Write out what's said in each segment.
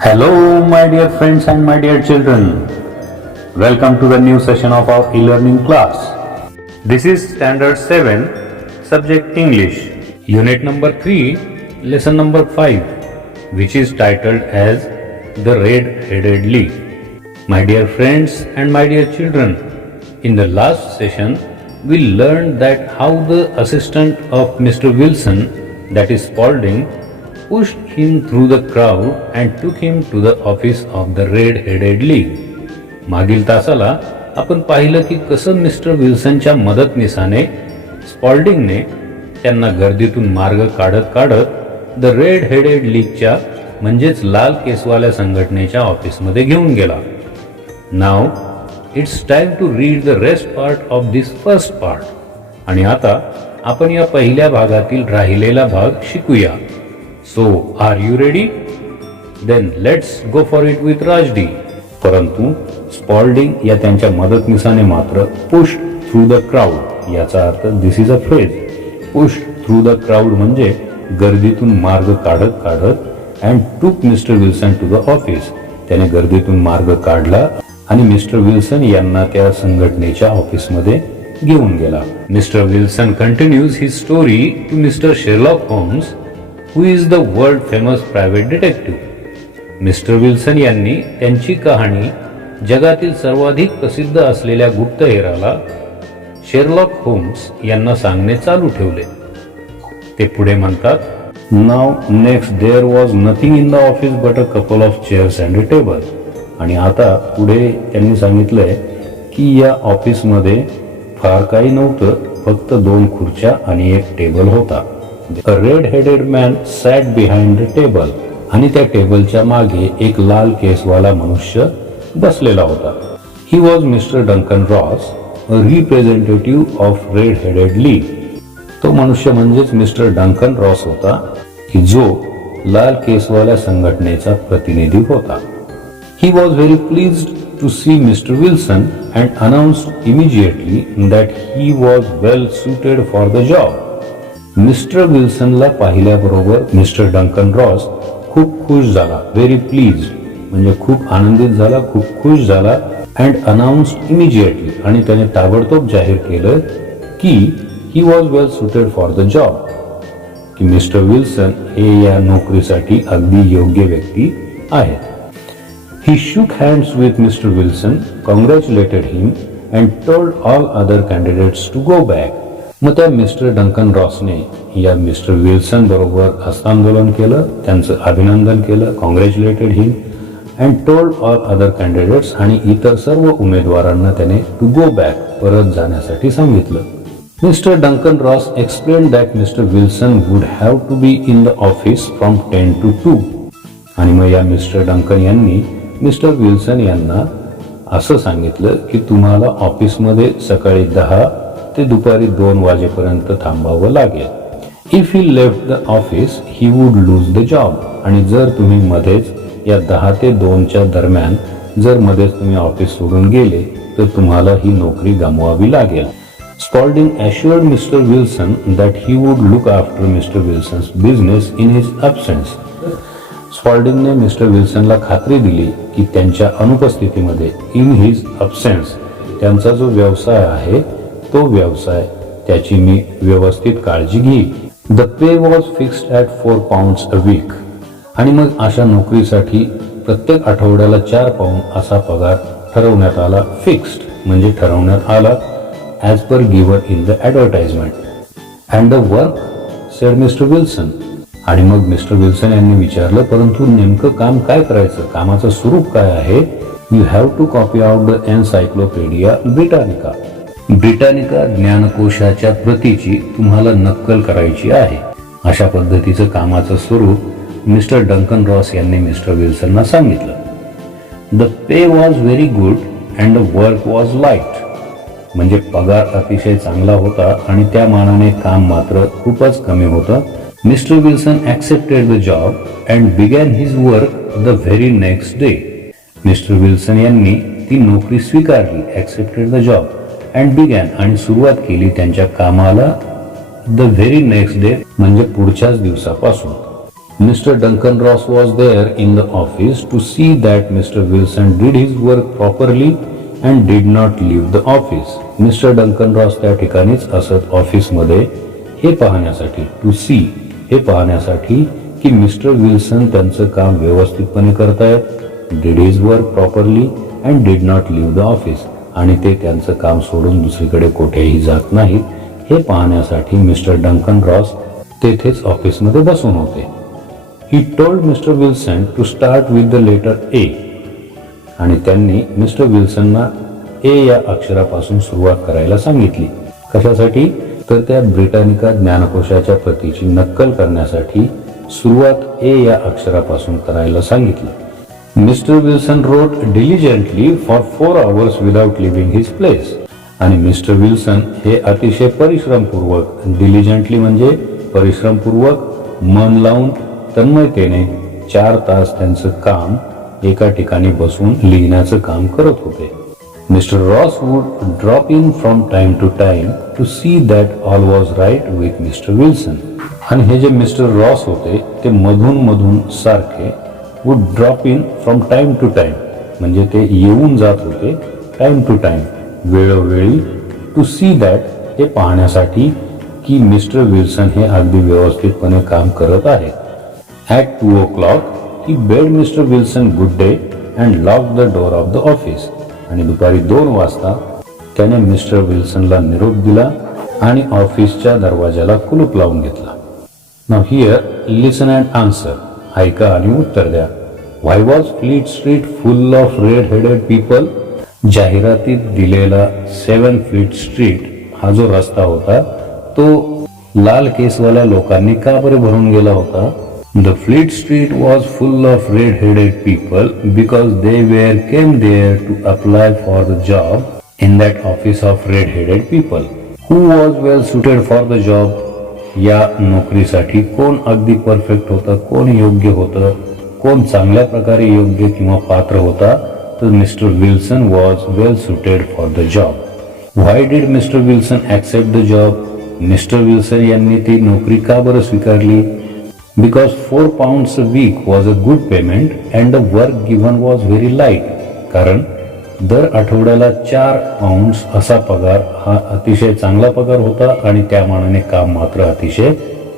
Hello, my dear friends and my dear children. Welcome to the new session of our e-learning class. This is Standard 7, Subject English, Unit number 3, Lesson number 5, which is titled as The Red-Headed Leaf. My dear friends and my dear children, in the last session, we learned that how the assistant of Mr. Wilson, that is Spaulding, pushed him through the crowd and took him to the office of the Red-Headed League. मागील तासाला आपण पाहिलं की कसं mister विल्सनच्या मदतनीसाने स्पॉल्डिंगने त्यांना गर्दीतून मार्ग काढत काढत द रेड-हेडेड लीगच्या म्हणजेच लाल केसवाल्या संघटनेच्या ऑफिसमध्ये घेऊन गेला. Now it's time to read the rest part of this first part. आणि आता आपण या पहिल्या भागातील राहिलेला भाग शिकूया. So, are you ready? Then let's go for it with Rajdi. परंतु स्पॉल्डिंग या त्यांच्या मदतनीसाने मात्र पुश थ्रू द क्राऊड याचा अर्थ this is a phrase. Push through the crowd म्हणजे गर्दीतून मार्ग काढत काढत and took Mister Wilson to the office. त्याने गर्दीतून मार्ग काढला आणि मिस्टर विल्सन यांना त्या संघटनेच्या ऑफिसमध्ये घेऊन गेला. Mister Wilson continues his story to Mister Sherlock Holmes who is the world famous private detective. Mister Wilson यांनी त्यांची कहाणी जगातील सर्वाधिक प्रसिद्ध असलेल्या गुप्तहेराला शेरलॉक होम्स यांना सांगणे चालू ठेवले. ते पुढे म्हणतात, now next there was nothing in the office but a couple of chairs and a table. आणि आता पुढे त्यांनी सांगितलंय की या ऑफिसमध्ये फार काही नव्हतं, फक्त 2 खुर्च्या आणि एक टेबल होता. A red-headed man sat behind the table. आणि त्या टेबलच्या मागे एक लाल केसवाला मनुष्य बसलेला होता. He was Mr. Duncan Ross, a representative of Red-Headed League. तो मनुष्य म्हणजेच मिस्टर डंकन रॉस होता की जो लाल केसवाल्या संघटनेचा प्रतिनिधी होता. He was very pleased to see Mr. Wilson and announced immediately that he was well suited for the job. Mr विल्सनला पाहिल्याबरोबर मिस्टर डंकन रॉस खूप खुश झाला. व्हेरी प्लीज म्हणजे खूप आनंदित झाला, खूप खुश झाला. अँड अनाउन्स्ड इमिजिएटली आणि त्याने ताबडतोब जाहीर केलं की he was well suited for the job, की मिस्टर विल्सन हे या नोकरीसाठी अगदी योग्य व्यक्ती आहेत. He shook hands with mister Wilson, congratulated him and told all other candidates to go back. मग त्या मिस्टर डंकन रॉसने या मिस्टर विल्सन बरोबर हस्तांदोलन केलं, त्यांचं अभिनंदन केलं, congratulated him and told all other candidates आणि इतर सर्व उमेदवारांना त्याने टू गो बॅक परत जाण्यासाठी सांगितलं. Mister Duncan Ross explain that Mister Wilson would have to be in the office from 10 to 2. आणि मग या मिस्टर डंकन यांनी मिस्टर विल्सन यांना असं सांगितलं की तुम्हाला ऑफिसमध्ये सकाळी 10 ते दुपारी 2 वाजेपर्यंत थांबावं लागेल. If he left the office he would lose the job. आणि जर तुम्ही मध्येच या 10 ते 2च्या दरम्यान जर मध्येच तुम्ही ऑफिस सोडून गेले तर तुम्हाला ही नोकरी गमवावी लागेल. Spaulding assured Mr Wilson that he would look after Mr Wilson's business in his absence. स्पॉल्डिंगने मिस्टर विल्सनला खात्री दिली की त्यांच्या अनुपस्थितीमध्ये इन हिज अब्सेन्स त्यांचा जो व्यवसाय आहे तो व्यवसाय त्याची मी व्यवस्थित काळजी घेईन. The pay was fixed at 4 pounds a week. आणि मग अशा नोकरीसाठी प्रत्येक आठवड्याला 4 पाऊंड असा पगार ठरवण्यात आला. फिक्स्ड म्हणजे ठरवण्यात आला as per given in the advertisement. And the work sed Mr Wilson. आणि मग मिस्टर विल्सन यांनी विचारलं, परंतु नेमकं काम काय करायचं, कामाचं स्वरूप काय आहे. You have to copy out the encyclopaedia Britannica. Britannica ज्ञानकोशाच्या प्रतीची तुम्हाला नक्कल करायची आहे. अशा पद्धतीचं कामाचं स्वरूप मिस्टर डंकन रॉस यांनी मिस्टर विल्सनना सांगितलं. The pay was very good and the work was light. म्हणजे पगार अतिशय चांगला होता आणि त्या मानाने काम मात्र खूपच कमी होतं. Mister Wilson accepted the job and begin his work the very next day. Mister Wilson यांनी ती नोकरी स्वीकारली, accepted the job and begin आणि सुरुवात केली त्यांच्या कामाला द व्हेरी नेक्स्ट डे म्हणजे पुढच्याच दिवसापासून. Mr. Duncan Ross was there in the office to see that Mr. Wilson did his work properly and did not leave the office. Mr. Duncan Ross त्या ठिकाणीच असत ऑफिसमध्ये हे पाहण्यासाठी, टू सी हे पाहण्यासाठी की मिस्टर विल्सन त्यांचं काम व्यवस्थितपणे करतायत, did his work properly and did not leave the office, आणि ते त्यांचं काम सोडून दुसरीकडे कुठेही जात नाहीत, हे पाहण्यासाठी मिस्टर डंकन रॉस तेथेच ऑफिसमध्ये बसून होते. He told Mister Wilson to start with the letter A, आणि त्यांनी मिस्टर विल्सनना ए या अक्षरापासून सुरुवात करायला सांगितली. कशासाठी? तर त्या ब्रिटानिका ज्ञानकोशाच्या प्रतीची नक्कल करण्यासाठी सुरुवात ए या अक्षरापासून करायला सांगितली. Mr Wilson wrote diligently for 4 hours without leaving his place, आणि मिस्टर विल्सन हे अतिशय परिश्रमपूर्वक, डिलिजंटली म्हणजे परिश्रमपूर्वक, मन लावून, तन्मयतेने 4 तास त्यांचं काम एका ठिकाणी बसून लिहिण्याचं काम करत होते. Mister Ross would drop in from time to time to see that all was right with mister Wilson, आणि हे जे मिस्टर रॉस होते ते मधून मधून सारखे would drop in from time to time म्हणजे ते येऊन जात होते, टाइम टू टाइम वेळोवेळी, टू सी दॅट हे पाहण्यासाठी की मिस्टर विल्सन हे अगदी व्यवस्थितपणे काम करत आहेत. At 2 o'clock he bed mister Wilson good day and lock the door of the office, आणि दुपारी 2 वाजता त्याने मिस्टर विल्सनला निरोप दिला आणि ऑफिसच्या दरवाजाला कुलूप लावून घेतला. Now here listen and answer, ऐका आणि उत्तर द्या. Why was Fleet Street full of red headed people? जाहिरातीत दिलेला 7 फीट स्ट्रीट हा जो रस्ता होता तो लाल केसवाल्या लोकांनी का बरे भरून गेला होता? The Fleet Street was full of red-headed people because they were came there to apply for the job in that office of red-headed people. Who was well suited for the job? या नोकरीसाठी कोण अगदी perfect होता, कोण योग्य होतं, कोण चांगल्या प्रकारे योग्य किंवा पात्र होता? तर mister Wilson was well suited for the job. Why did Mister Wilson accept the job? Mister Wilson यांनी ती नोकरी का बरं स्वीकारली? Because 4 pounds a week was a good payment and the work given was very light. कारण दर आठवड्याला 4 pounds असा पगार हा अतिशय चांगला पगार होता आणि त्या मानाने काम मात्र अतिशय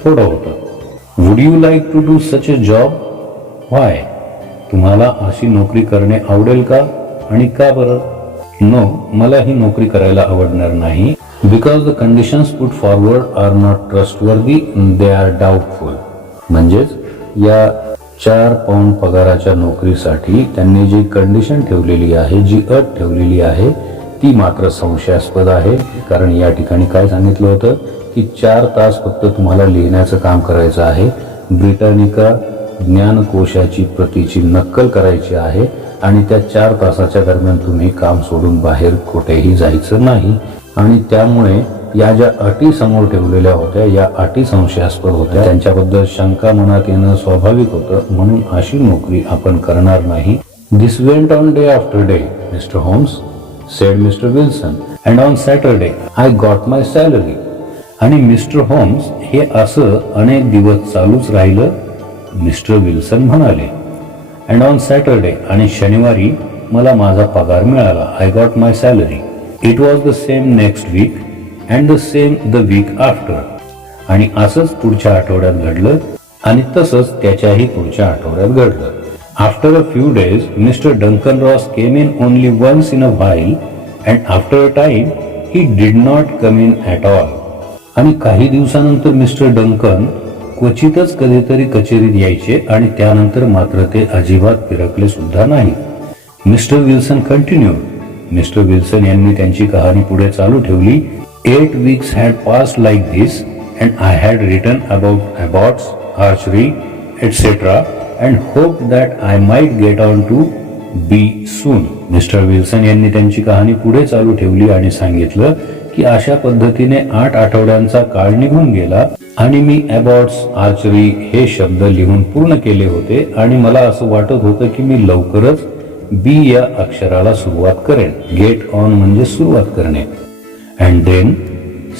थोडं होतं. Would you like to do such a job? Why? तुम्हाला अशी नोकरी करणे आवडेल का आणि का बरं? No, मला ही नोकरी करायला आवडणार नाही. Because the conditions put forward are not trustworthy, they are doubtful. म्हणजेच या 4 पाऊंड पगाराच्या नोकरीसाठी त्यांनी जी कंडिशन ठेवलेली आहे, जी अट ठेवलेली आहे ती मात्र संशयास्पद आहे. कारण या ठिकाणी काय सांगितलं होतं की 4 तास फक्त तुम्हाला लिहिण्याचं काम करायचं आहे, ब्रिटानिका ज्ञानकोशाची प्रतीची नक्कल करायची आहे आणि त्या 4 तासाच्या दरम्यान तुम्ही काम सोडून बाहेर कुठेही जायचं नाही. आणि त्यामुळे या ज्या अटी समोर ठेवलेल्या होत्या या अटी संशयास्पद होत्या, त्यांच्याबद्दल शंका मनात येणं स्वाभाविक होतं, म्हणून अशी नोकरी आपण करणार नाही. This went on day after day Mr Holmes said Mr Wilson, and on Saturday I got my salary. आणि मिस्टर होम्स हे असं अनेक दिवस चालूच राहिलं, मिस्टर विल्सन म्हणाले. अँड ऑन सॅटरडे आणि शनिवारी मला माझा पगार मिळाला. I got my salary. It was the same next week and the same the week after. आणि असंच पुढच्या आठवड्यात घडलं आणि तसंच त्याच्याही पुढच्या आठवड्यात घडलं. After a few days Mr Duncan Ross came in only once in a while and after a time he did not come in at all. आणि काही दिवसानंतर मिस्टर डंकन क्वचितच कधीतरी कचेरीत यायचे आणि त्यानंतर मात्र ते अजिबात फिरकले सुद्धा नाही. Mister Wilson continued. Mister Wilson यांनी त्यांची कहाणी पुढे चालू ठेवली. 8 weeks had passed like this and I had written about aborts, archery, etc. and hoped that I might get on to B soon. Mister Wilson यांनी त्यांची कहाणी पुढे चालू ठेवली आणि सांगितलं की अशा पद्धतीने 8 आठवड्यांचा काळ निघून गेला आणि मी अबॉट्स, आर्चरी हे शब्द लिहून पूर्ण केले होते आणि मला असं वाटत होतं की मी लवकरच बी या अक्षराला सुरुवात करेन. गेट ऑन म्हणजे सुरुवात करणे. And then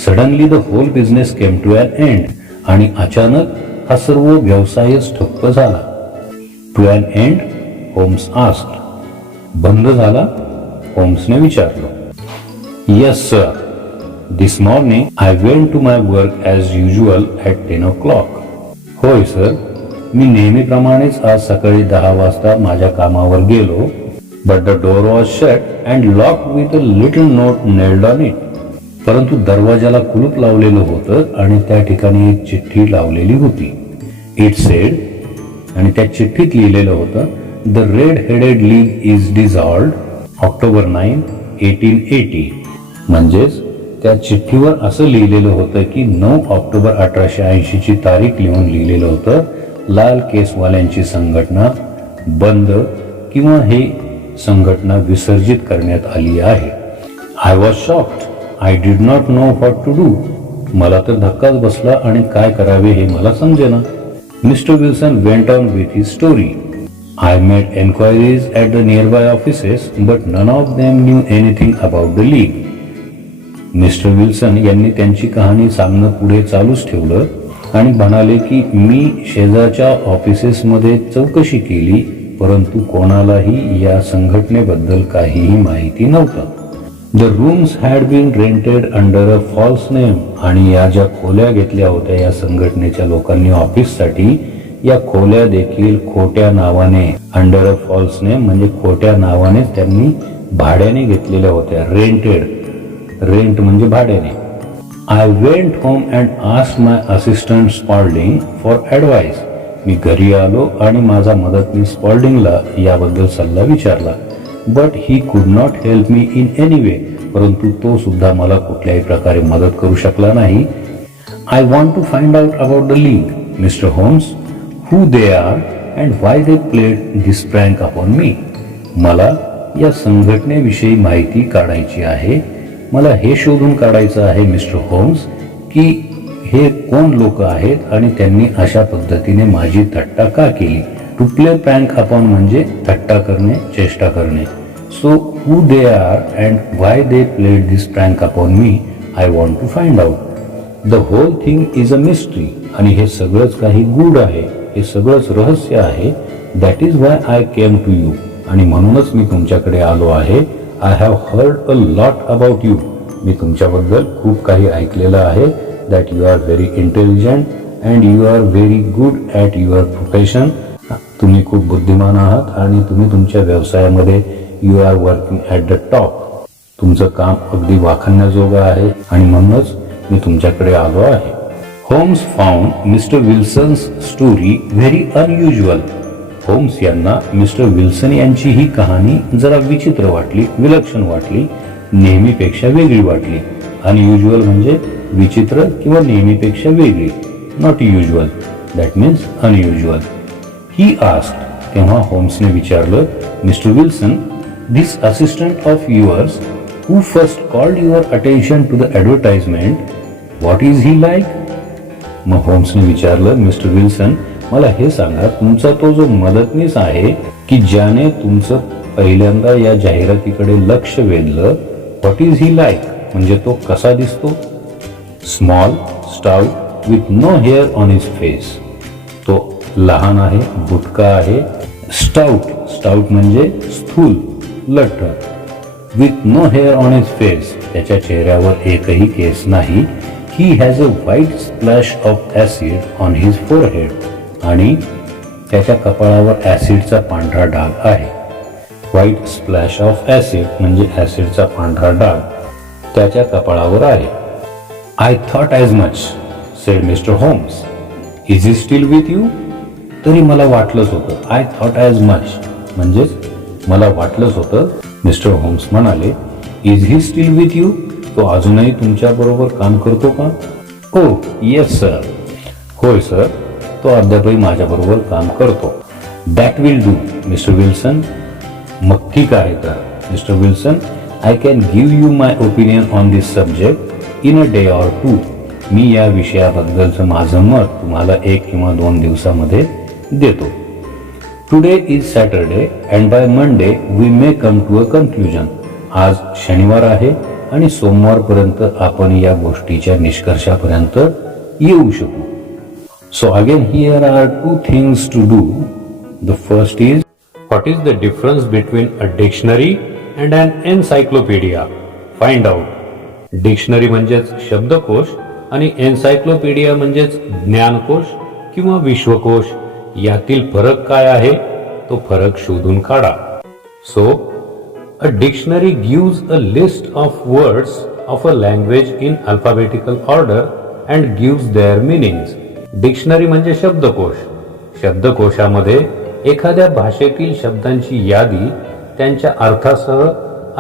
suddenly the whole business came to an end. आणि अचानक हा सर्व व्यवसायच ठप्प झाला. To an end? Holmes asked. बंद झाला? होम्सने विचारलं. Yes sir. This morning I went to my work as usual at 10 o'clock. होय सर, मी नेहमीप्रमाणेच आज सकाळी 10 वाजता माझ्या कामावर गेलो. But the door was shut and locked with a little note nailed on it. परंतु दरवाजाला कुलूप लावलेलं होतं आणि त्या ठिकाणी एक चिठ्ठी लावलेली होती. इट सेड, आणि त्या चिठ्ठीत लिहिलेलं होतं, the red headed league is dissolved October 9, 1880. म्हणजेच त्या चिठ्ठीवर असं लिहिलेलं होतं की 9 ऑक्टोबर 1880 ची तारीख लिहून लिहिलेलं होतं, लाल केसवाल्यांची संघटना बंद किंवा हे संघटना विसर्जित करण्यात आली आहे. I was shocked. I did not know what to do. मला तर धक्काच बसला आणि काय करावे हे मला समजेना. Mister Wilson went on with his story. I made enquiries at the nearby offices, but none of them knew anything about the league. Mister Wilson यांनी त्यांची कहाणी सांगणं पुढे चालूच ठेवलं आणि म्हणाले की मी शेजारच्या ऑफिसेसमध्ये चौकशी केली, परंतु कोणालाही या संघटनेबद्दल काहीही माहिती नव्हतं. The rooms had been rented under a false name. आणि या ज्या खोल्या घेतल्या होत्या या संघटनेच्या लोकांनी ऑफिससाठी, या खोल्या देखील खोट्या नावाने, अंडर अ फॉल्स नेम म्हणजे खोट्या नावाने त्यांनी भाड्याने घेतलेल्या होत्या. रेंटेड, रेंट म्हणजे भाड्याने. I went home and asked my assistant Spaulding for advice. मी घरी आलो आणि माझा मदतनीस स्पॉल्डिंगला याबद्दल सल्ला विचारला. But he could not help me in any way. परंतु तो सुद्धा मला कुठल्याही प्रकारे मदत करू शकला नाही. I want to find out about the league, Mister Holmes, who they are and why they played this prank upon me. मला या संघटनेविषयी माहिती काढायची आहे. मला हे शोधून काढायचं आहे मिस्टर होम्स की हे कोण लोक आहेत आणि त्यांनी अशा पद्धतीने माझी थट्टा का केली. टू प्ले प्रँक अपॉन म्हणजे थट्टा करणे, चेष्टा करणे. So who they are and why they played this prank upon me, I want to find out. The whole thing is a mystery. आणि हे सगळंच काही गूढ आहे, हे सगळंच रहस्य आहे. That is why I came to you. आणि म्हणूनच मी तुमच्याकडे आलो आहे. I have heard a lot about you. मी तुमच्याबद्दल खूप काही ऐकलेलं आहे. That you are very intelligent and you are very good at your profession. तुम्ही खूप बुद्धिमान आहात आणि तुम्ही तुमच्या व्यवसायामध्ये you are working at the top. तुमचं काम अगदी वाखाणण्याजोगं आहे आणि म्हणूनच मी तुमच्याकडे आलो आहे. Holmes found Mister Wilson's story very unusual. Holmes यांना मिस्टर विल्सन यांची ही कहाणी जरा विचित्र वाटली, विलक्षण वाटली, नेहमीपेक्षा वेगळी वाटली. अनयुज्युअल म्हणजे विचित्र किंवा नेहमीपेक्षा वेगळी. Not usual, that means unusual. He asked, तेव्हा होम्सने विचारलं, Mister Wilson, this assistant of yours who first called your attention to the advertisement, what is he like. मग होम्सने विचारलं, मिस्टर विल्सन, मला हे सांगा, तुमचा तो जो मदतनीस आहे की ज्याने तुमचं पहिल्यांदा या जाहिरातीकडे लक्ष वेधलं, व्हॉट इज ही लाईक म्हणजे तो कसा दिसतो. Small, stout, with no hair on his face. तो लहान आहे, बुटका आहे. स्टाउट, स्टाउट म्हणजे स्थूल, लठ्ठ. With no hair on his face, त्याच्या चेहऱ्यावर एकही केस नाही. He has a white splash of acid on his forehead. आणि त्याच्या कपाळावर ऍसिडचा पांढरा डाग आहे. व्हाईट स्प्लॅश ऑफ ऍसिड म्हणजे ऍसिडचा पांढरा डाग त्याच्या कपाळावर आहे. I thought as much, said Mister Holmes. Is he still with you. तरी मला वाटलंच होतं. आय थॉट ॲज मच म्हणजेच मला वाटलंच होतं. मिस्टर होम्स म्हणाले, is he still with you. तो अजूनही तुमच्या बरोबर काम करतो का. हो येस सर. होय सर, तो अद्यापही माझ्याबरोबर काम करतो. That will do Mr Wilson. मग ठीक आहे तर mister Wilson, I can give you my opinion on this subject in a day or two. मी या विषयाबद्दलचं माझं मत तुम्हाला 1 किंवा 2 दिवसामध्ये देतो. Today is Saturday and by Monday we may come to a conclusion. आज शनिवार आहे आणि सोमवारपर्यंत आपण या गोष्टीच्या निष्कर्षापर्यंत येऊ शकू. So again here are two things to do. The first is, what is the difference between a dictionary and an encyclopedia? Find out. Dictionary म्हणजेच शब्दकोश आणि एन्सायक्लोपीडिया म्हणजेच ज्ञानकोश किंवा विश्वकोश, यातील फरक काय आहे तो फरक शोधून काढा. So a dictionary gives a list of words of a language in alphabetical order and gives their meanings. Dictionary म्हणजे शब्दकोश. शब्दकोशामध्ये एखाद्या भाषेतील शब्दांची यादी त्यांच्या अर्थासह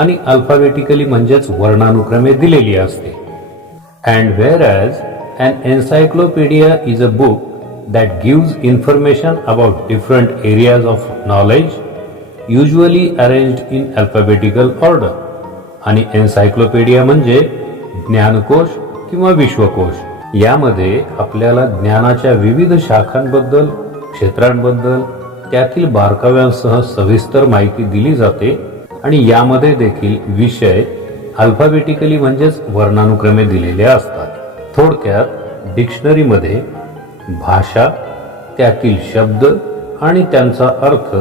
आणि अल्फाबेटिकली म्हणजेच वर्णानुक्रमे दिलेली असते. And whereas an encyclopedia is a book that gives information about different areas of knowledge, usually arranged in alphabetical order. आणि एन्सायक्लोपीडिया म्हणजे ज्ञानकोश किंवा विश्वकोश. यामध्ये आपल्याला ज्ञानाच्या विविध शाखांबद्दल, क्षेत्रांबद्दल, त्यातील बारकाव्यांसह सविस्तर माहिती दिली जाते आणि यामध्ये देखील विषय अल्फाबेटिकली म्हणजेच वर्णानुक्रमे दिलेले असतात. थोडक्यात डिक्शनरीमध्ये भाषा, त्यातील शब्द आणि त्यांचा अर्थ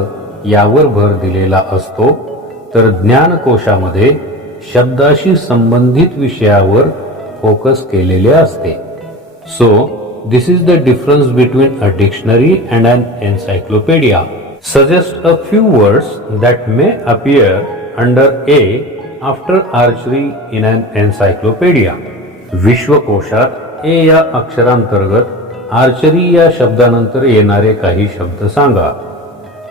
यावर भर दिलेला असतो, तर ज्ञानकोशामध्ये शब्दाशी संबंधित विषयावर फोकस केलेले असते. So this is the difference between a dictionary and an encyclopedia. Suggest a few words that may appear under A after archery in an encyclopedia. विश्वकोशात ए या अक्षरांतर्गत आर्चरी या शब्दानंतर येणारे काही शब्द सांगा.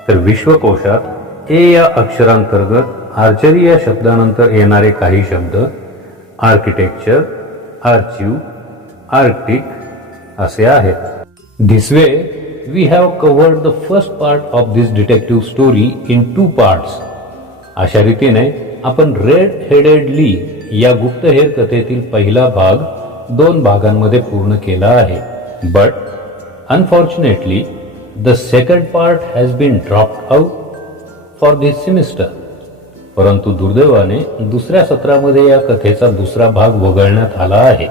तर विश्वकोशात ए या अक्षरांतर्गत आर्चरी या शब्दानंतर येणारे काही शब्द आर्किटेक्चर, आर्चिव, आर्क्टिक असे आहेत. This way we have covered the first part of this detective story in 2 parts. अशा रीतीने आपण रेड हेडेड ली या गुप्तहेर कथेतील पहिला भाग 2 भागांमध्ये पूर्ण केला आहे. But unfortunately the second part has been dropped out for this semester. परंतु दुर्दैवाने दुसऱ्या सत्रामध्ये या कथेचा दुसरा भाग वगळण्यात आला आहे.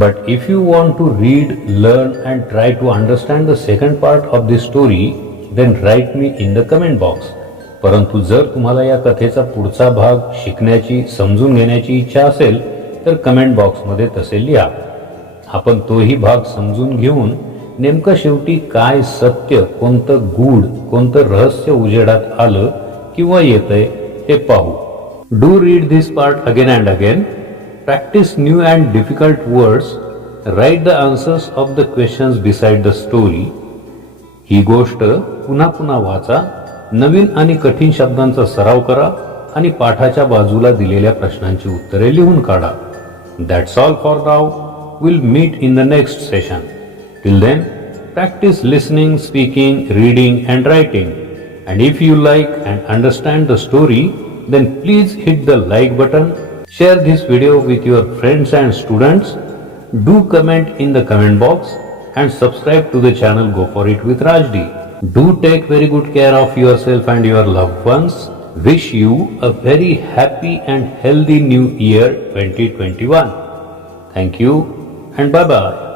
But if you want to read, learn and try to understand the second part of this story, then write me in the comment box. परंतु जर तुम्हाला या कथेचा पुढचा भाग शिकण्याची, समजून घेण्याची इच्छा असेल तर कमेंट बॉक्समध्ये तसे लिहा. आपण तोही भाग समजून घेऊन नेमकं शेवटी काय सत्य, कोणतं गूढ, कोणतं रहस्य उजेडात आलं किंवा येतंय ते पाहू. Do read this part again and again. Practice new and difficult words. Write the answers of the questions beside the story. ही गोष्ट पुन्हा पुन्हा वाचा, नवीन आणि कठीण शब्दांचा सराव करा आणि पाठाच्या बाजूला दिलेल्या प्रश्नांची उत्तरे लिहून काढा. That's all for now. We'll meet in the next session. Till then, practice listening, speaking, reading and writing. And if you like and understand the story, then please hit the like button. Share this video with your friends and students. Do comment in the comment box and subscribe to the channel Go For It with Rajdi. Do take very good care of yourself and your loved ones. Wish you a very happy and healthy new year 2021. Thank you and bye bye.